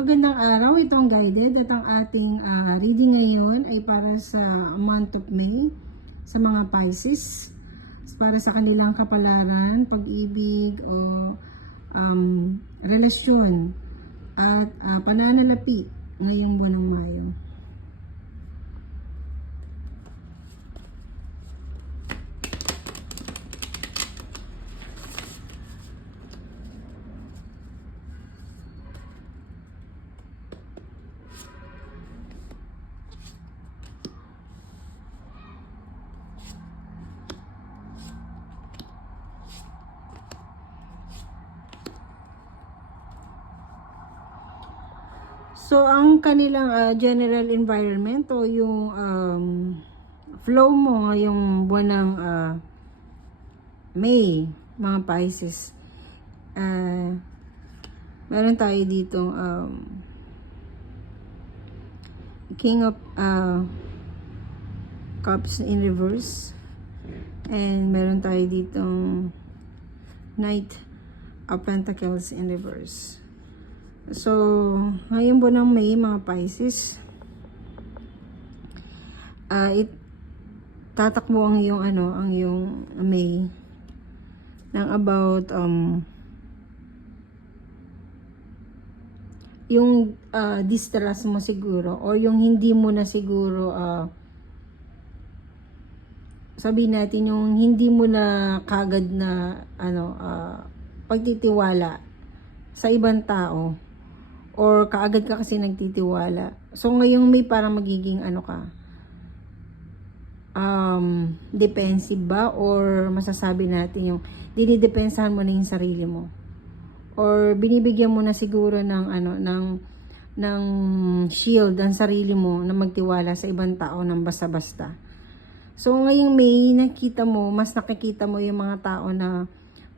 Magandang araw, ito ang guided at ang ating ah, reading ngayon ay para sa month of May sa mga Pisces para sa kanilang kapalaran, pag-ibig o um, relasyon at ah, pananalapi ngayong buwan ng Mayo. So, ang kanilang ah, general environment o yung um, flow mo ngayong buwan ng ah, May, mga Pisces, ah, meron tayo dito um, King of ah, Cups in reverse and meron tayo ditong Knight of Pentacles in reverse. So, ngayon po ng May, mga Pisces, ah it, tatakbo ang iyong ano, ang iyong May ng about um yung ah, distrust mo siguro or yung hindi mo na siguro ah sabihin natin yung hindi mo na kagad na ano ah, pagtitiwala sa ibang tao or kaagad ka kasi nagtitiwala. So ngayong may parang magiging ano ka um defensive ba or masasabi natin yung dinidepensahan mo na yung sarili mo or binibigyan mo na siguro ng ano ng ng shield ang sarili mo na magtiwala sa ibang tao ng basta-basta. So ngayong May nakita mo, mas nakikita mo yung mga tao na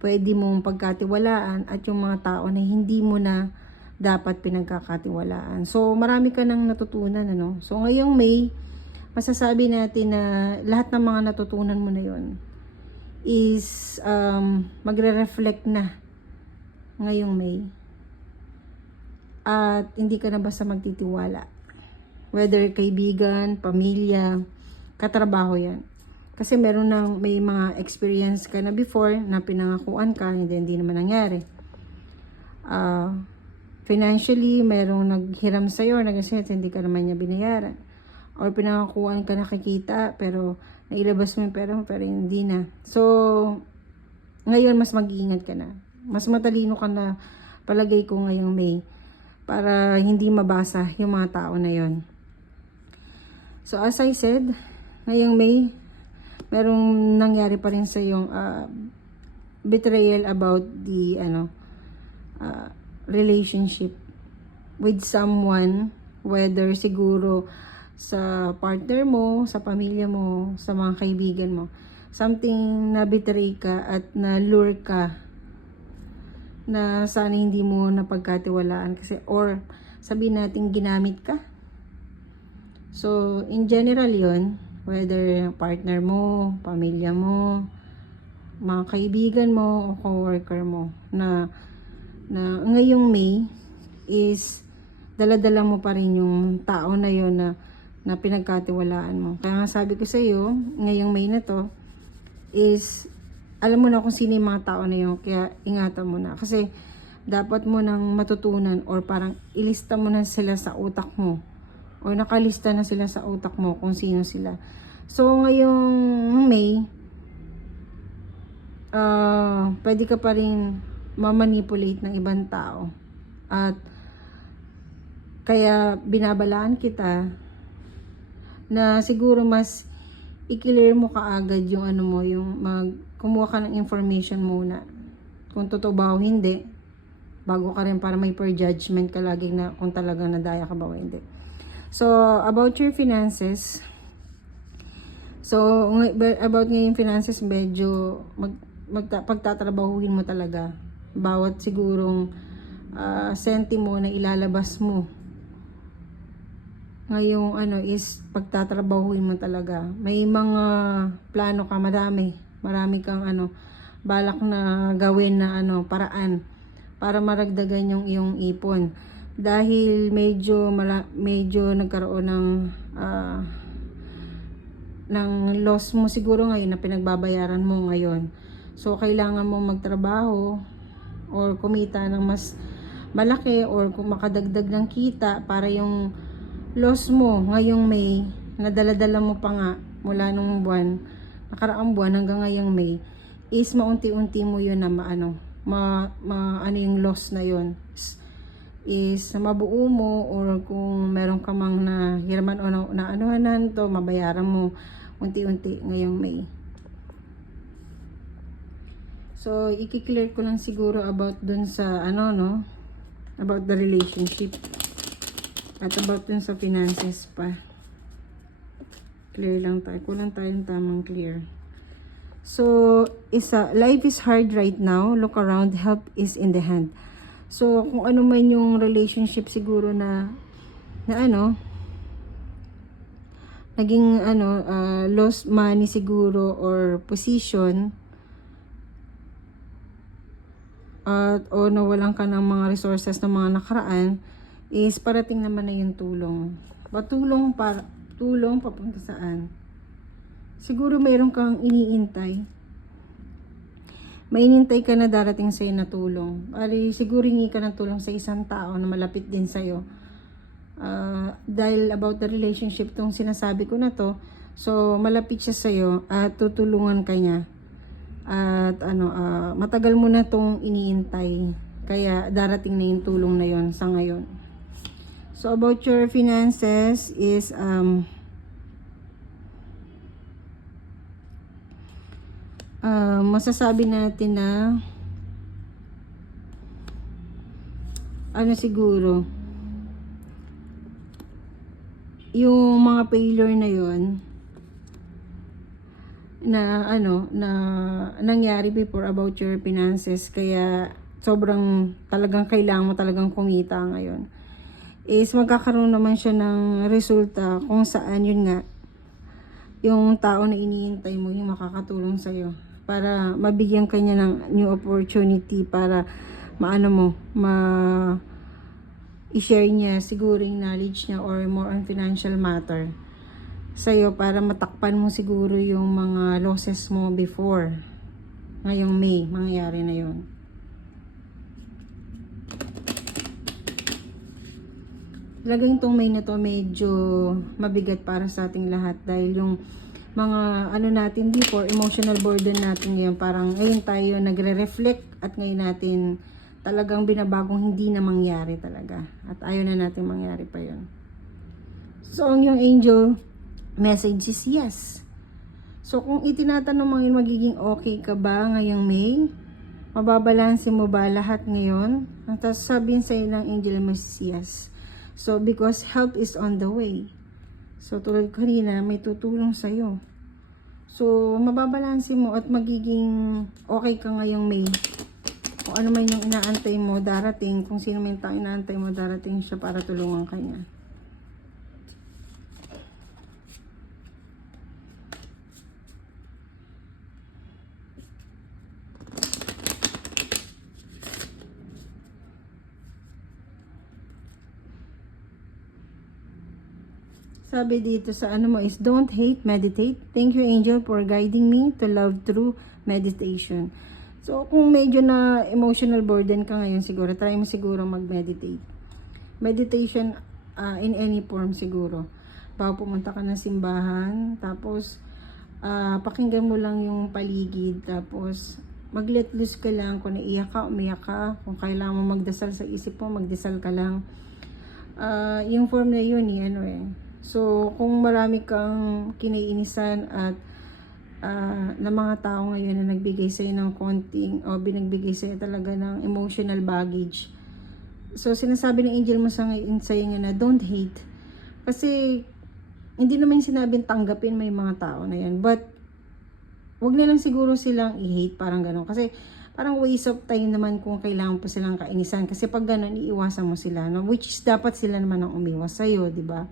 pwede mong pagkatiwalaan at yung mga tao na hindi mo na dapat pinagkakatiwalaan. So marami ka nang natutunan ano. So ngayong May, masasabi natin na lahat ng mga natutunan mo na yon is um, magre-reflect na ngayong May. At hindi ka na basta magtitiwala. Whether kaibigan, pamilya, katrabaho yan. Kasi meron nang may mga experience ka na before na pinangakuan ka, hindi, hindi naman nangyari. Ah, financially, merong naghiram sa'yo, nag-set, hindi ka naman niya binayaran. Or pinangakuan ka nakikita, pero nailabas mo yung pera mo, pero hindi na. So, ngayon, mas mag-iingat ka na. Mas matalino ka na palagay ko ngayong May para hindi mabasa yung mga tao na yon. So, as I said, ngayong May, merong nangyari pa rin sa yung ah, betrayal about the ano ah, relationship with someone whether siguro sa partner mo, sa pamilya mo, sa mga kaibigan mo. Something na betray ka at na lure ka na sana hindi mo napagkatiwalaan kasi or sabihin natin ginamit ka. So, in general yon whether partner mo, pamilya mo, mga kaibigan mo, o coworker mo, na, na ngayong May is daladala mo pa rin yung tao na yon na, na pinagkatiwalaan mo. Kaya nga sabi ko sa iyo, ngayong May na to, is alam mo na kung sino yung mga tao na yun, kaya ingatan mo na. Kasi dapat mo nang matutunan or parang ilista mo na sila sa utak mo or nakalista na sila sa utak mo kung sino sila. So, ngayong May, ah pwede ka pa rin mamanipulate ng ibang tao. At kaya binabalaan kita na siguro mas i-clear mo kaagad yung ano mo, yung mag kumuha ka ng information muna. Kung totoo ba o hindi, bago ka rin para may per-judgment ka lagi na kung talaga nadaya ka ba o hindi. So, about your finances, so, about ngayon finances, medyo mag, magta, pagtatrabahuhin mo talaga. Bawat sigurong ah, sentimo na ilalabas mo ngayong ano is pagtatrabahuin mo talaga. May mga plano ka, madami. Marami kang ano, balak na gawin na ano, paraan para maragdagan yung iyong ipon. dahil medyo mala, medyo nagkaroon ng ah, ng loss mo siguro ngayon na pinagbabayaran mo ngayon. So kailangan mo magtrabaho or kumita ng mas malaki or kung makadagdag ng kita para yung loss mo ngayong May nadala-dala mo pa nga mula nung buwan nakaraang buwan hanggang ngayong May is maunti-unti mo yun na maano ma, ma ano yung loss na yun. Is, mabuo mo or kung meron ka mang na hiraman o na, na anuhanan to mabayaran mo unti-unti ngayong May So, i-clear ko lang siguro about dun sa, ano, no? About the relationship. At about dun sa finances pa. Clear lang tayo. Kulang tayong tamang clear. So, isa, life is hard right now. Look around, help is in the hand. So, kung ano man yung relationship siguro na, na ano, naging ano, uh, lost money siguro or position, at o nawalan ka ng mga resources ng mga nakaraan is parating naman na yung tulong. Patulong para tulong papunta saan? Siguro mayroon kang iniintay. May inintay ka na darating sa'yo na tulong. Bali, siguro hingi ka ng tulong sa isang tao na malapit din sa'yo. Uh, dahil about the relationship tong sinasabi ko na to, so malapit siya sa'yo at tutulungan ka niya at ano, ah, matagal mo na tong iniintay. Kaya darating na yung tulong na yon sa ngayon. So about your finances is um ah, masasabi natin na ano siguro yung mga failure na yon na ano na nangyari before about your finances. Kaya sobrang talagang kailangan mo talagang kumita ngayon. Is magkakaroon naman siya ng resulta kung saan yun nga yung tao na iniintay mo yung makakatulong sa iyo para mabigyan kanya ng new opportunity para maano mo ma i-share niya siguro yung knowledge niya or more on financial matter sa'yo para matakpan mo siguro yung mga losses mo before. Ngayong May, mangyayari na yon. Talagang itong May na to medyo mabigat para sa ating lahat dahil yung mga ano natin before, emotional burden natin ngayon, parang ngayon tayo nagre-reflect at ngayon natin talagang binabagong hindi na mangyari talaga. At ayaw na natin mangyari pa yon. So, yung angel, message is yes. So, kung itinatanong mo ngayon, magiging okay ka ba ngayong May? Mababalansin mo ba lahat ngayon? Ang tapos sabihin sa'yo ng angel message yes. So, because help is on the way. So, tulad kanina, may tutulong sa'yo. So, mababalansin mo at magiging okay ka ngayong May. Kung ano man yung inaantay mo, darating. Kung sino man yung inaantay mo, darating siya para tulungan ka Sabi dito sa ano mo is, don't hate, meditate. Thank you, angel, for guiding me to love through meditation. So, kung medyo na emotional burden ka ngayon siguro, try mo siguro mag-meditate. Meditation uh, in any form siguro. Bago pumunta ka ng simbahan, tapos uh, pakinggan mo lang yung paligid, tapos mag-let loose ka lang kung naiyak ka, umiyak ka, kung kailangan mo magdasal sa isip mo, magdasal ka lang. Uh, yung form na yun, eh, ano eh, So, kung marami kang kiniinisan at uh, na mga tao ngayon na nagbigay sa'yo ng konting o binagbigay sa'yo talaga ng emotional baggage. So, sinasabi ng angel mo sa ngayon sa'yo nga na don't hate. Kasi, hindi naman yung sinabing tanggapin may mga tao na yan. But, wag na lang siguro silang i-hate, parang gano'n. Kasi, parang waste of time naman kung kailangan pa silang kainisan. Kasi pag gano'n, iiwasan mo sila. No? Which is, dapat sila naman ang umiwas sa'yo, di ba?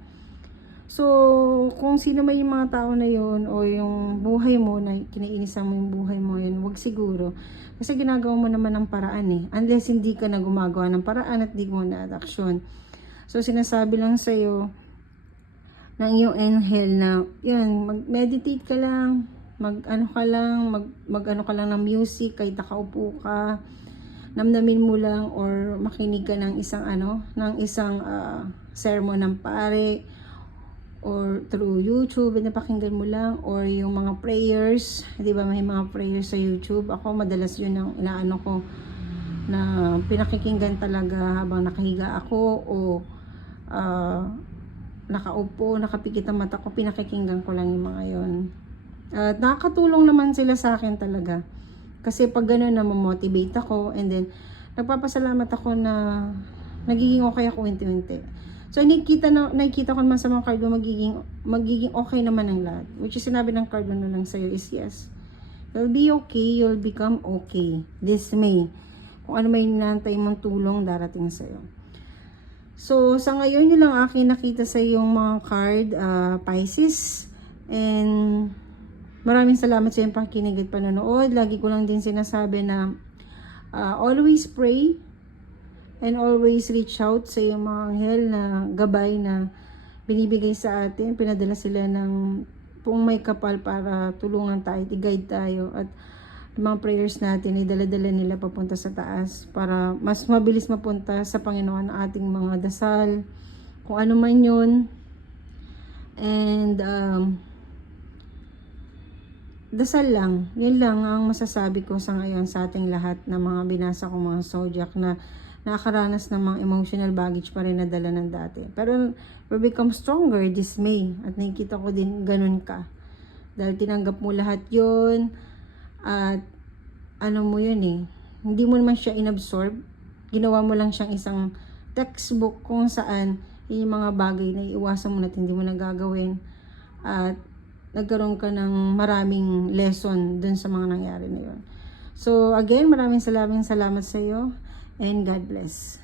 So, kung sino may yung mga tao na yon o yung buhay mo na kinainisan mo yung buhay mo yun, wag siguro. Kasi ginagawa mo naman ng paraan eh. Unless hindi ka na gumagawa ng paraan at di mo na aksyon. So, sinasabi lang sa'yo ng iyong angel na, yan, mag-meditate ka lang, mag-ano ka lang, mag, mag-ano ka lang ng music, kahit nakaupo ka, namnamin mo lang or makinig ka ng isang ano, ng isang ah, sermon ng pare or through YouTube, napakinggan mo lang or yung mga prayers, 'di ba may mga prayers sa YouTube. Ako madalas 'yun ang inaano ko na pinakikinggan talaga habang nakahiga ako o ah, nakaupo, nakapikit ang mata ko, pinakikinggan ko lang yung mga 'yon. At nakakatulong naman sila sa akin talaga. Kasi pag gano'n na motivate ako and then nagpapasalamat ako na nagiging okay ako unti-unti. So nakikita na nakikita ko naman sa mga card magiging magiging okay naman ang lahat. Which is sinabi ng card na lang sa'yo is yes. You'll be okay, you'll become okay. This May. Kung ano may nantay mong tulong darating sa'yo. So, sa ngayon, yun lang aking nakita sa yung mga card, ah, Pisces. And, maraming salamat sa iyong pakikinig at panonood. Lagi ko lang din sinasabi na, ah, always pray and always reach out sa iyong mga anghel na gabay na binibigay sa atin. Pinadala sila ng kung may kapal para tulungan tayo, i-guide tayo at mga prayers natin, idala-dala nila papunta sa taas para mas mabilis mapunta sa Panginoon ang ating mga dasal, kung ano man yun. And, um, dasal lang. Yun lang ang masasabi ko sa ngayon sa ating lahat na mga binasa kong mga zodiac na nakakaranas ng mga emotional baggage pa rin na dala ng dati. Pero we become stronger this May at nakikita ko din ganun ka. Dahil tinanggap mo lahat yon at ano mo yun eh, hindi mo naman siya inabsorb. Ginawa mo lang siyang isang textbook kung saan yung mga bagay na iiwasan mo na hindi mo nagagawin. At nagkaroon ka ng maraming lesson dun sa mga nangyari na yun. So again, maraming salamat salamat sa iyo and God bless.